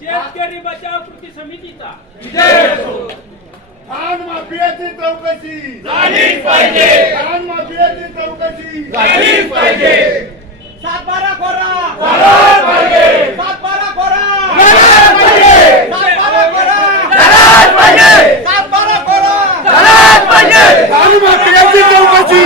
शेतकरी बचाव कृती समितीचा धान माफियाची चौकशी झालीच पाहिजे. धान माफियाची चौकशी झालीच पाहिजे. सातबारा कोरा झालाच पाहिजे. सातबारा कोरा झालाच पाहिजे. सातबारा कोरा झालाच पाहिजे. सातबारा कोरा झालाच पाहिजे. धान माफियाची चौकशी